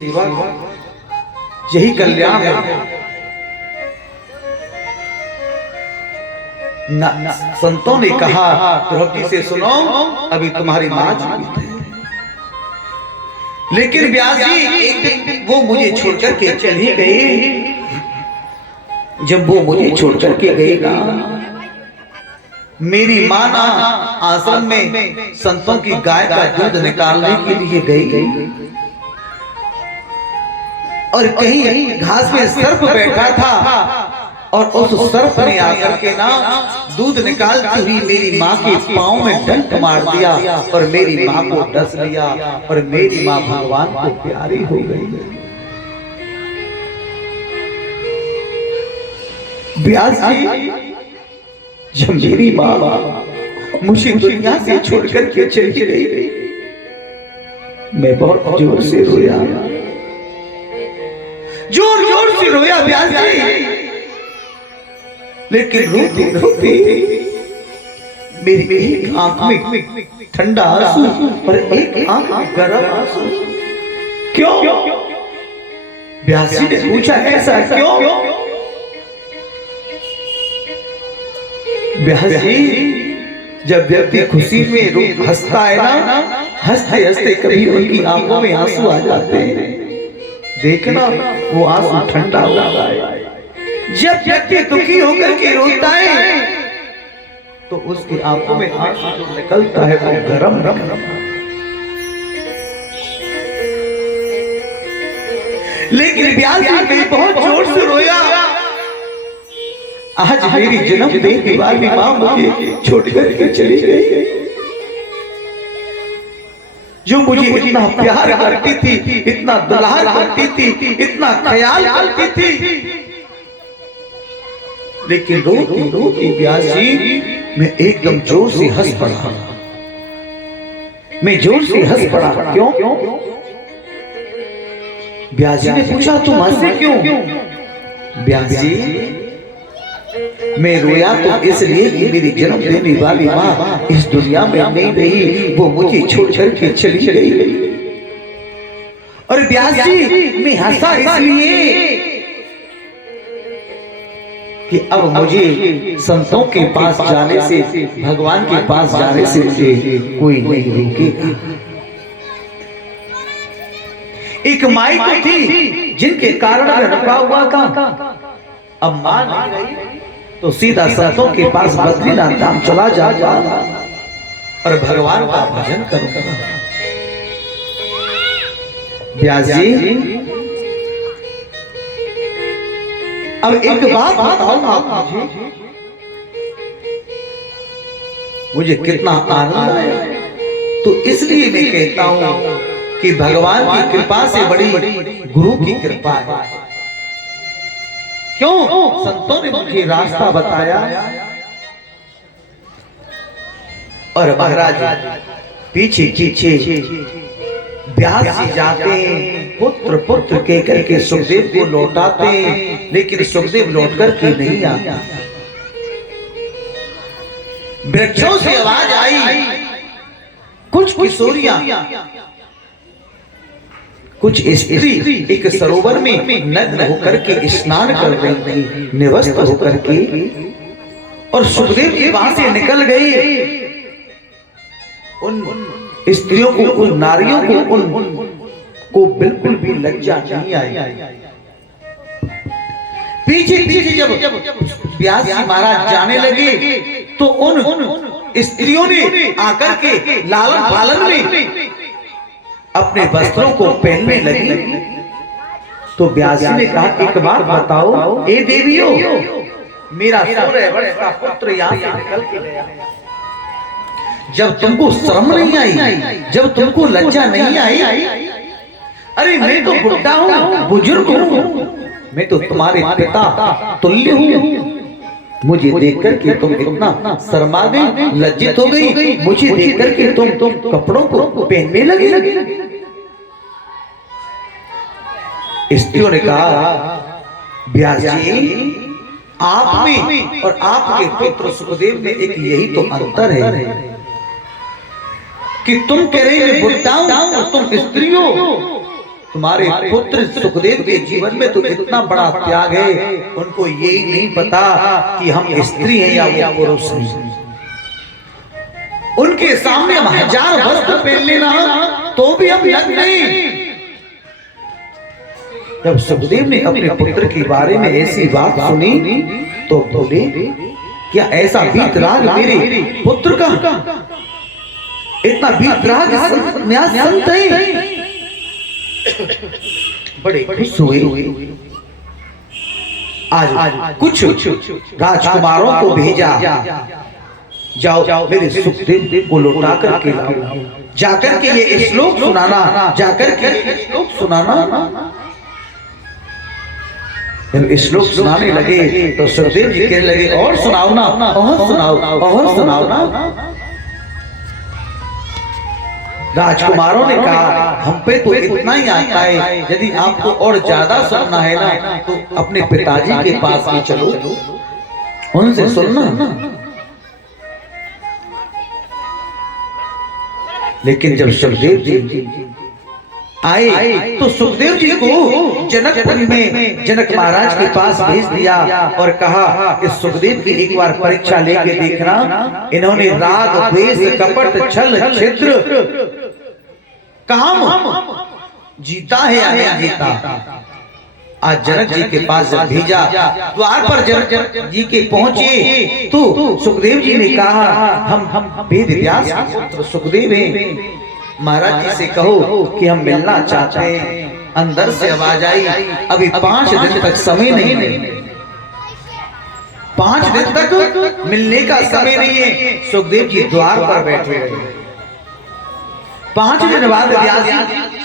सेवा यही कल्याण है। संतों ने कहा द्रौपदी से सुनो, अभी तुम्हारी मां जीवित है, लेकिन व्यास जी एक दिन वो मुझे छोड़कर के चली गई। जब वो मुझे छोड़कर के गई ना, मेरी मां ना आश्रम में संतों की गाय का दूध निकालने के लिए गई और कहीं घास में सर्प बैठा था और उस सर्प ने आकर के ना दूध निकालती हुई मेरी माँ के पांव में डंक मार दिया और मेरी माँ को डस लिया और मेरी माँ भगवान को प्यारी हो गई। व्यास जी, जब मेरी माँ मुझे दुनिया से छोड़कर के चली गई, मैं बहुत जोर से रोया, जोर जोर से रोया व्यास जी। लेकिन रोते रोते मेरी एक आंख में ठंडा आंसू और एक आंख में गर्म आंसू। क्यों? व्यास जी ने पूछा, ऐसा क्यों? व्यास जी, जब व्यक्ति खुशी में हंसता है ना, हंसते हंसते कभी उनकी आंखों में आंसू आ जाते हैं। देखना वो आंसू ठंडा हो जाता है। जब व्यक्ति दुखी होकर के रोता है तो उसकी आंखों में आंसू जो निकलता है वो गरम गरम। लेकिन व्यास जी मैं बहुत जोर से रोया। आज मेरी जन्म देने वाली मां मुझे छोड़कर के चली गई, जो मुझे इतना प्यार करती थी, इतना दुलार करती थी, इतना ख्याल करती थी। लेकिन रोती रोती व्यास जी मैं एकदम जोर से हंस पड़ा। मैं जोर से हंस पड़ा। क्यों? व्यास जी ने पूछा, तुम हंसे क्यों? व्यास जी, मैं रोया तो इसलिए कि मेरी जन्म देने वाली मां इस दुनिया में नहीं रही, वो मुझे छोड़कर के चली गई। और व्यास जी मैं हंसा इसलिए कि अब मुझे संतों के पास जाने से, भगवान के पास जाने से मुझे कोई नहीं रोकेगा। एक माई तो थी जिनके कारण मैं रुका हुआ था, अब मां नहीं रही तो सीधा संतों के पास बद्रीनाथ धाम चला जाऊंगा और भगवान का भजन करूंगा। व्यास जी, अब एक बात बताओ आप मुझे कितना आनंद आया। तो इसलिए मैं कहता हूं कि भगवान की कृपा से बड़ी गुरु की कृपा है। क्यों? संतों ने मुझे रास्ता बताया और महाराज पीछे पीछे व्यास जी जाते, पुत्र पुत्र के करके सुखदेव को लौटाते, लेकिन सुखदेव लौट कर के नहीं आता। वृक्षों से आवाज आई, कुछ किशोरियां, कुछ स्त्री एक सरोवर में नग्न होकर के स्नान कर रही थी, निवस्त्र होकर के, और सुखदेव जी वहां से निकल गए। उन स्त्रियों को, उन नारियों को, उनको बिल्कुल भी लज्जा नहीं आई। पीछे पीछे जब व्यास जी महाराज जाने लगे तो उन स्त्रियों ने आकर के लालन पालन में अपने वस्त्रों को पहनने लगी। तो व्यास जी ने कहा, एक बात बताओ ए देवियों, मेरा सूर्यवंश का पुत्र यहाँ से निकल के गया, जब तुमको शर्म नहीं आई, जब तुमको लज्जा नहीं आई? अरे मैं तो बुढ़ा हूँ, बुजुर्ग हूँ, मैं तो तुम्हारे पिता तुल्य हूँ, मुझे देखकर के तुम इतना शर्मा गई, लज्जित हो गई, मुझे देखकर के तुम कपड़ों को पहनने लगे। स्त्रियों ने कहा, व्यास जी आप में और आपके पुत्र सुखदेव में एक यही तो अंतर है कि तुम कह रहे मैं बुढ़ा हूं और तुम स्त्री हो, तुम्हारे पुत्र सुखदेव के जीवन में तो इतना बड़ा त्याग है, उनको यही नहीं पता कि हम स्त्री हैं या वो पुरुष हैं। उनके सामने हम 1000 वस्त्र पहन लेना तो भी हम नग्न नहीं। जब सुखदेव ने अपने पुत्र के बारे में ऐसी बात सुनी तो बोले, क्या ऐसा वीतराग मेरे पुत्र का? इतना वीतराग संत है? बड़े खुश हुए। आज कुछ राजकुमारों को भेजा, जाओ मेरे सुखदेव को लौटा करके लाओ, जाकर के ये श्लोक सुनाना, जाकर के ये श्लोक सुनाना। जब श्लोक सुनाने लगे तो सुखदेव जी कहने लगे, और सुनाओ ना, और सुनाओ, और सुनाओ ना। राजकुमारों ने कहा, हम पे तो इतना ही आता है, यदि आपको और ज्यादा सुनना है ना तो अपने पिताजी के पास ही चलो, उनसे सुनना। लेकिन जब सुखदेव जी आए तो सुखदेव जी को जनकपुरी में जनक महाराज के पास भेज दिया और कहा कि सुखदेव की एक बार परीक्षा लेके देखना, इन्होंने राग द्वेष कपट छल छिद्र काम जीता है या नहीं जीता। आज जनक जी के पास जब भेजा, द्वार पर जनक जी के पहुंचे तो सुखदेव जी ने कहा, हम वेद व्यास के पुत्र सुखदेव हैं, महाराज जी से कहो कि हम मिलना चाहते हैं। अंदर से आवाज आई, अभी 5 दिन तक समय नहीं है, 5 दिन तक मिलने का समय नहीं है। सुखदेव जी द्वार पर बैठे रहे। 5 दिन बाद व्यास जी